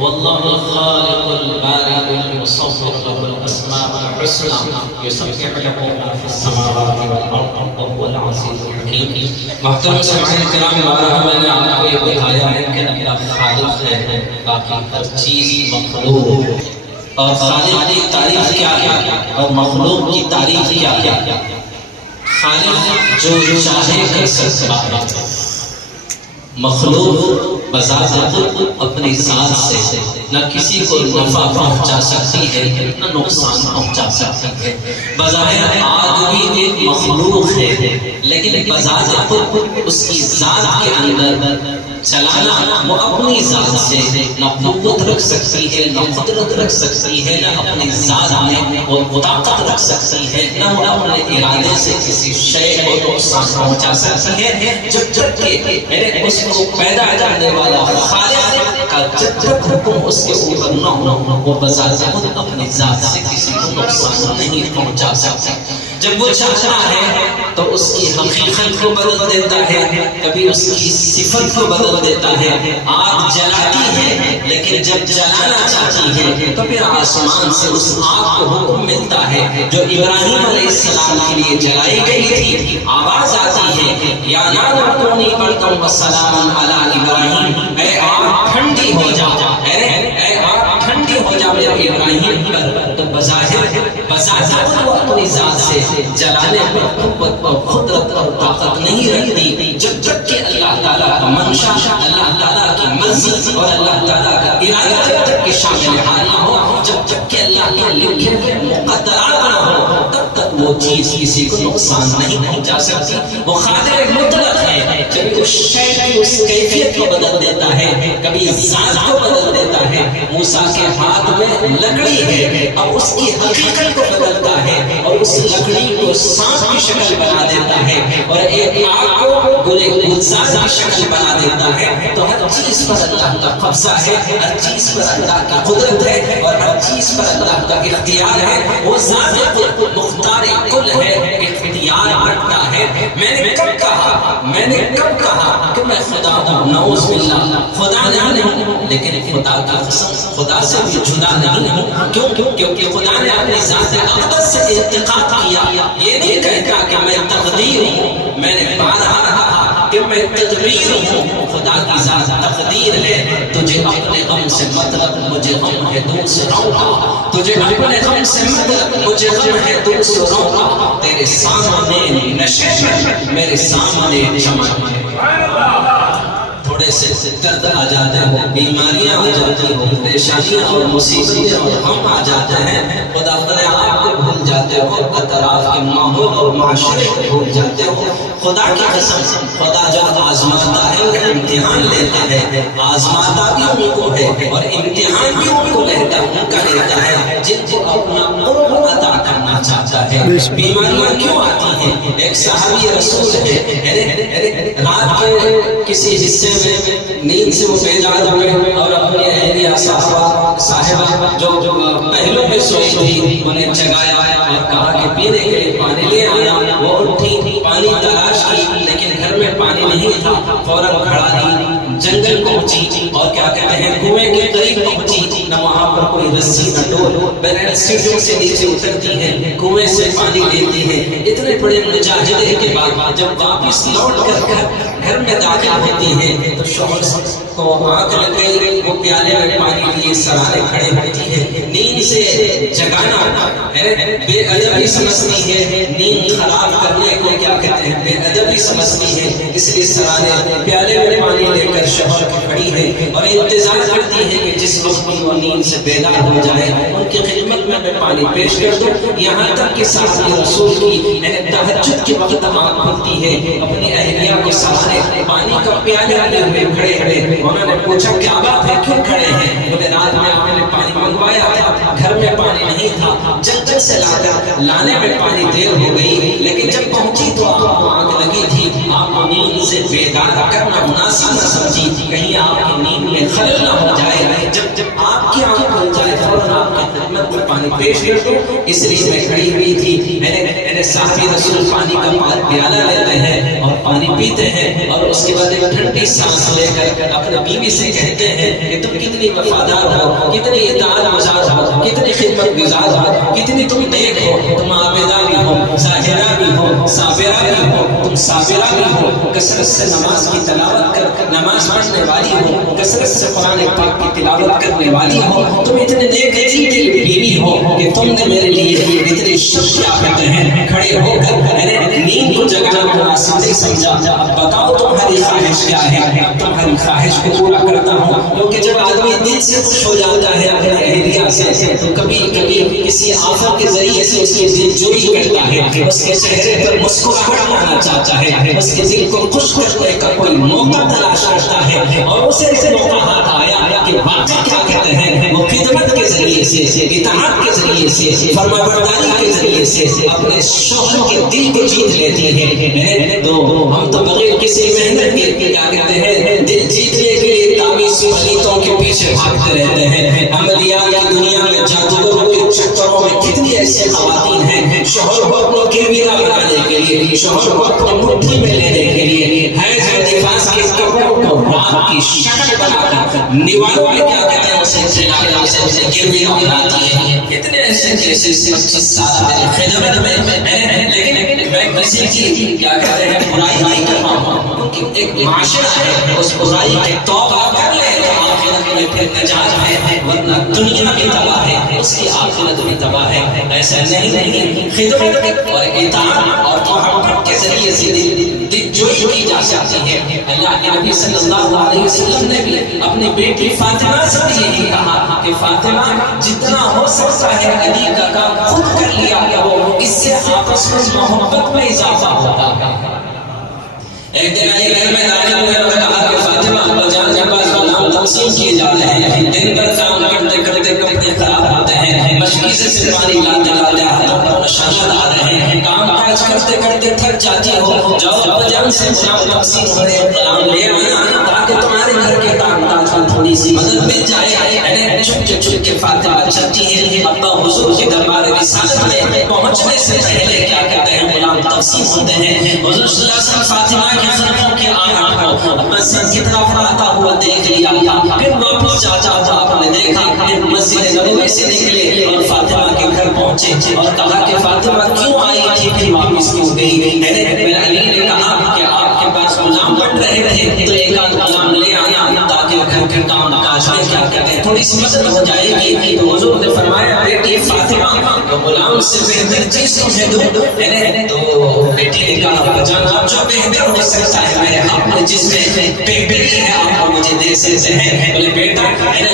والله الخالق البارئ المصور له الاسماء الحسنى يسبح له ما في السماوات والارض وهو العزيز الحكيم. محترم سامعین کرام، بارہا میں نے آپ کو یہ بتایا ہے کہ اللہ خالق ہے، باقی ہر چیز مخلوق ہے. اور خالق کی تعریف کیا ہے اور مخلوق کی تعریف کیا ہے؟ خالق جو چاہے کر سکتا ہے، مخلوق بذات خود اپنی ذات سے نہ کسی کو نفع پہنچا سکتی ہے نہ نقصان پہنچا سکتی ہے. بظاہر آدمی ایک مخلوق ہے، لیکن بذات خود اس کی ذات کے اندر چلانا وہ اپنی ذات سے نہ قوت رکھ سکتی ہے، نہ قدرت رکھ سکتی ہے، نہ اپنی ذات میں وہ طاقت رکھ سکتی ہے، نہ وہ اپنے ارادے سے کسی شے کو نقصان پہنچا سکتی ہے. جب تک کہ اس کو پیدا کرنے والا خالق کا جب تک حکم اس کے اوپر نہ ہو، وہ بذات خود اپنی ذات سے کسی کو نقصان نہیں پہنچا سکتا. جب وہ چاہتا ہے تو اس کی حقیقت کو بدل دیتا ہے، کبھی اس کی صفت کو بدل دیتا ہے. آگ جلاتی ہے، لیکن جب جلانا چاہتی ہے تو پھر آسمان سے اس آگ کو حکم ملتا ہے جو ابراہیم علیہ السلام کے لیے جلائی گئی تھی. آواز آتی ہے یا نار کونی بردا وسلاما علی ابراہیم، اے آگ ٹھنڈی ہو جا، اے آگ ٹھنڈی ہو جا میرے ابراہیم پر. تو بظاہر وہ اپنی ذات سے جلانے پر قوت اور قدرت اور طاقت نہیں رکھتی جب تک کہ اللہ تعالیٰ کا منشا، اللہ تعالیٰ کی مرضی اور اللہ تعالیٰ کا ارادہ جب تک کہ شامل حال نہ ہو، جب تک کہ اللہ کے لکھے ہوئے مقدرات نہ ہو، تب تک وہ چیز کسی کو نقصان نہیں پہنچا سکتی. وہ قادر مطلق ہے، کبھی اس شے کی اس کیفیت کو بدل دیتا ہے، کبھی ذات کو بدل دیتا ہے. موسیٰ کے ہاتھ میں لکڑی ہے، اب اس کی حقیقت کو بدلتا ہے اور اس لکڑی کو سانپ کی شکل بنا دیتا ہے اور ایک آگ کو گلے گلزار کی شکل بنا دیتا ہے. تو ہر چیز پر اللہ کا قبضہ ہے، ہر چیز پر اللہ کی قدرت ہے اور ہر چیز پر اللہ کا اختیار ہے. وہ ذات مختار کل ہے، اختیار رکھتا ہے. میں نے کب کہا کہ میں خدا ہوں؟ نعوذ باللہ، خدا نہیں ہوں، لیکن خدا کا قسم خدا سے بھی جدا نہیں ہوں. کیونکہ خدا نے اپنی ذات اقدس سے انتقال کیا. یہ نہیں کہتا کہ میں تقدیر ہوں، میں نے بارہا کہا کہ میں تدبیر ہوں. خدا کی ذات تقدیر ہے. تجھے اپنے غم سے مطلب، مجھے غم ہے دوسروں کا. تجھے اپنے غم سے مطلب، مجھے غم ہے دوسروں کا. تیرے سامنے نشے میں، میرے سامنے جمع ہے. تھوڑے سے درد آ جاتے ہو، بیماریاں آ جاتی ہو، پریشانیاں اور مصیبتیں اور غم آ جاتے ہیں، خدا اپنے آپ کو بھول جاتے ہو، اطراف کے ماحول اور معاشرے کو بھول جاتے ہو. خدا کی قسم، خدا جب آزماتا ہے وہ امتحان لیتا ہے. آزماتا بھی ان کو ہے اور امتحان بھی ان کو لیتا ہے جن کو اپنا قرب عطا کرنا چاہتا ہے. بیماریاں کیوں آتی ہیں؟ ایک صحابی رسول ہے، رات کے کسی حصے میں نیند سے وہ بیدار ہوئے اور اپنی اہلیہ صاحبہ جو پہلو میں سوئی تھی انہیں جگایا اور کہا کہ پینے کے لیے پانی لے آیا. وہ اٹھی، پانی تلاش کی، لیکن گھر میں پانی نہیں تھا. فوراً کھڑا دی، جنگل پہنچی اور کیا کہتے ہیں کنویں کے قریب پہنچی. نہ وہاں پر کوئی رسی نہ ڈول، بغیر سیڑھیوں سے نیچے اترتی ہے، کنویں سے پانی لیتی ہے. اتنے بڑے مجاہدے کے بعد جب واپس لوٹ کر گھر میں داخل ہوتی ہے تو شوہر کو آنکھ لگ گئی. وہ پیالے میں پانی لیے سرانے کھڑے ہوتی ہے. نیند سے جگانا بے ادبی سمجھتی ہے، نیند خراب کرنے کو کیا کہتے ہیں بے ادبی سمجھتی ہے. اس لیے سرانے پیالے میں پانی لے کر شوہر کی کھڑی ہے اور انتظار کرتی ہے کہ جس وقت وہ نیند سے بیدار ہو جائے ان کی خدمت میں پانی پیش کر دوں. یہاں تک کہ صحابی رسول کی تہجد کے وقت آنکھ کھلتی ہے، اپنی اہلیہ کے سامنے پانی کا پیالہ لے ہوئے کھڑے. انہوں نے پوچھا کیا بات ہے، کیوں کھڑے ہیں؟ بولے رات میں آپ نے پانی منگوایا تھا، گھر میں پانی نہیں تھا، جنگل سے لانے میں پانی دیر ہو گئی، لیکن جب پہنچی تو آپ کو آنکھ لگی تھی. آپ کو نیند سے بیدار کرنا مناسب نہ سمجھی، کہیں آپ کی نیند میں خلل نہ ہو جائے. جب آپ کی آنکھ کھل جائے فوراً آپ کی خدمت محبت میں پانی پیش کر دوں، اس لیے میں کھڑی ہوئی تھی۔ میرے صحابی رسول پانی کا پیالہ لیتے ہیں اور پانی پیتے ہیں، اور اس کے بعد ایک ٹھنڈی سانس لے کر اپنے بیوی سے کہتے ہیں کہ تم کتنی وفادار ہو، کتنی اطاعت گزار ہو، کتنی خدمت گزار ہو، کتنی تم نیک ہو، تم عابدہ بھی ہو، ظاہرہ بھی ہو، صابرہ بھی ہو، تم صابرہ بھی ہو، کثرت سے نماز کی تلاوت کر نماز پڑھنے والی ہو، کثرت سے قرآن پاک کی تلاوت کرنے والی ہو، تم اتنے نیک دل بیوی ہو کہ تم نے میرے لیے اتنی کیا کہتے ہیں کھڑے ہو کر نیند کو جگانا مناسب نہیں سمجھا۔ اب بتاؤ تمہاری خواہش کیا ہے؟ تمہاری خواہش کو پورا کرتا ہوں، کیونکہ جب آدمی دل سے خوش ہو جاتا ہے اپنے اہلیہ سے تو کبھی کبھی کسی آفت کے ذریعے سے اس کی دل جوئی کرتا ہے، اس کے چہرے پر مسکراہٹ لانا چاہتا ہے، اس کے دل کو خوش کرنے کا کوئی موقع تلاش کرتا ہے، اور اسے ایسے موقع ہاتھ آیا کہ واقعی کیا کہتے ہیں وہ خدمت کے ذریعے سے، اطاعت کے ذریعے سے، فرما برداری کے ذریعے سے اپنے شوہر کے دل کو جیت لیتی ہے۔ تو ہم تو بغیر کسی محنت کے کیا کہتے ہیں دل جیتنے کے لیے تعویذ پلیتوں کے پیچھے بھاگتے رہتے ہیں۔ عملیات کی دنیا میں جادوگروں کے چکروں میں کتنی ایسی خواتین ہیں شوہر کو اپنا گرویدہ بنانے کے لیے، شوہر کو اپنی مٹھی میں لینے کے لیے حیض و نفاس کے کپڑوں کو رات کی شکل بنا کر نیوالوں میں کیا کہتے ہیں اسے چلا کے اسے گرویدہ بناتی ہے۔ کتنے ایسے کیسے 25 سال میری خدمت میں لیکن میں کسی کی کیا کہتے ہیں برائی نہیں کر پاؤں، کیونکہ ایک معاشرہ ہے اس برائی کے توبہ کر لے تو آخرت میں پھر نجات ہے، ورنہ دنیا بھی تباہ ہے اس کی آخرت بھی تباہ ہے۔ ایسا نہیں، خدمت اور اطاعت اور محبت کے ذریعے سے دل جوئی کی جا سکتی ہے۔ اللہ کے نبی صلی اللہ علیہ وسلم نے بھی اپنی بیٹی فاطمہ سے بھی یہی کہا کہ فاطمہ جتنا ہو سکتا ہے علی کا کام خود کر لیا کرو، اس سے آپس میں محبت میں اضافہ ہوتا ہے۔ ایک دن علی گھر میں داخل ہوئے اور کہا کہ فاطمہ ابا جان کے پاس غلام تقسیم کیے جاتے ہیں، دن بھر کام کرتے کرتے کپڑے خراب ہوتے ہیں، مشکل سے پانی لاتے لاتے ہاتھوں پر نشانات آ رہے ہیں، کام کاج کرتے کرتے تھک جاتی ہو، جاؤ ابا جان سے غلام تقسیم ہوئے غلام لے آنا تاکہ تمہارے گھر کے کام کاج میں تھوڑی سی مدد مل جائے۔ چھپ کے فاطمہ چلتی ہے، ابا حضور کے دربار رسالت میں پہنچنے سے پہلے کیا کہتے ہیں غلام تقسیم ہوتے ہیں۔ حضور صلی اللہ علیہ وسلم فاطمہ کے زلفوں کی آہٹ کو مسجد کی طرف آتا ہوا دیکھ لیا، پھر واپس جاتا ہوا آپ نے دیکھا، پھر مسجد نبوی سے نکلے اور فاطمہ کے گھر پہنچے اور کہا کہ فاطمہ کیوں آئی تھی پھر واپس کیوں گئی؟ میرے علی نے کہا کہ آپ کے پاس غلام بن رہے تھے تو ایک آدھ غلام لے آیا تاکہ گھر کے کام کاج میں کیا کہتے ہیں تھوڑی سی مدد ہو جائے گی۔ تو حضور نے فرمایا بیٹی فاطمہ غلام سے بہتر چیز تمہیں دوں؟ تو بیٹی نے کہا جان آپ جو بہتر ہو سکتا ہے میرے اپنے جس میں بہتری ہے آپ کو مجھے دے سکتے ہیں۔ بولے بیٹا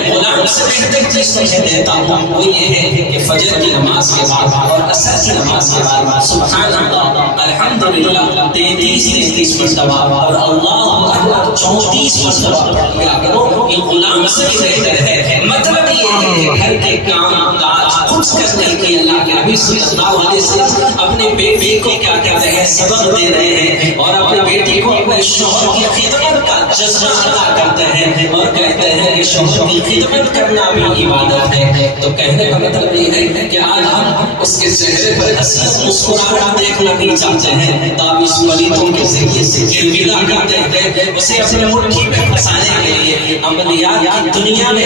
غلام سے بہتر چیز تمہیں دیتا ہوں، وہ یہ ہے کہ فجر کی نماز کے بعد اور عصر کی نماز کے بعد سبحان اللہ الحمدللہ 33 مرتبہ اور اللہ اکبر 34 مرتبہ پڑھ لیا کرو، یہ غلام سے بہتر ہے۔ مطلب یہ ہے کہ گھر کے کام کاج خود کرنے کی اللہ کے نبی صلی اللہ علیہ وسلم اپنے بیٹی کو کیا کہتے ہیں سبق دے رہے ہیں اور اپنے بیٹی کو اپنے شوہر کی خدمت کا جذبہ عطا کرتے ہیں اور کہتے ہیں کہ شوہر کی خدمت کرنا بھی عبادت ہے۔ تو کہنے کا مطلب یہ ہے کہ آج ہم اس کے چہرے پر حسرت مسکراہٹ دیکھنا نہیں چاہتے ہیں، تعویذ پلیتوں کے ذریعے سے گرویدہ کرتے ہیں اسے اپنے مٹھی میں پھنسانے کے لیے۔ عملیات کی دنیا میں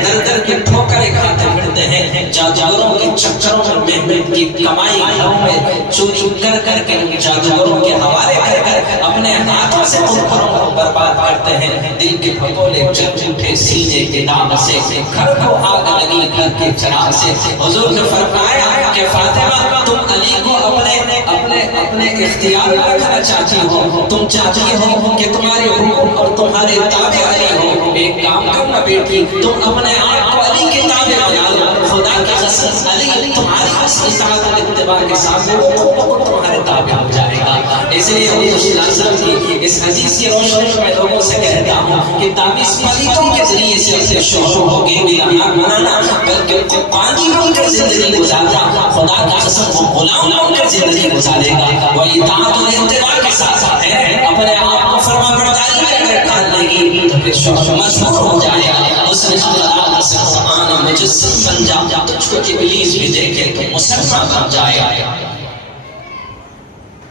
در در کے ٹھوکریں کھاتے پھرتے ہیں، جادوگروں کے چکروں میں محنت کی کمائی گھروں میں چوری کر کر کے جادوگروں کے حوالے کر کر اپنے ہاتھوں سے ان گھروں کو برباد کرتے ہیں۔ دل کے پھپولے چٹے سینے کے داغ سے، گھر کو آگ لگی گھر کے چراغ سے۔ حضور نے فرمایا کہ فاطمہ تم علی کو اپنے اختیار میں رکھنا چاہتی ہو، تم چاہتی ہو کہ تمہارے حکم اور تمہارے تابع علی ہو، ایک کام کرنا بیٹی تم اپنے آپ کو علی کے تابع بنا لو، خدا کی قسم علی تمہاری اس اطاعت اور اتباع کے سامنے وہ تمہارے تابع ہو جائے گا۔ اس لیے حضور صلی اللہ علیہ وسلم کی اس حدیث کی روشنی میں لوگوں سے کہتا ہوں کہ تعویذ پلیتوں کے ذریعے سے اپنے شوہروں کو گرویدہ بنانا بلکہ قانی بن کر زندگی گزارنا، خدا کی قسم وہ غلام بن کر زندگی گزارے گا، وہ اطاعت اور اتباع کے ساتھ ساتھ ہے اپنے آپ کو فرما برداری میں اگر ڈالنے کی تو پھر شوہر مجبور ہو جائے گا۔ اس نے اللہ سے قرآن میں مجسم بن جا، تجھ کو ابلیس بھی دیکھے تو مسلمان بن جائے۔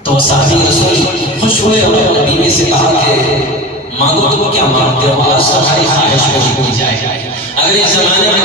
تو صحابی رسول خوش ہوئے اور اپنے بیوی سے کہا کہ مانگو، تم کیا مانگتے ہو، آج تمہاری خواہش پوری کی جائے۔ اگر اس زمانے میں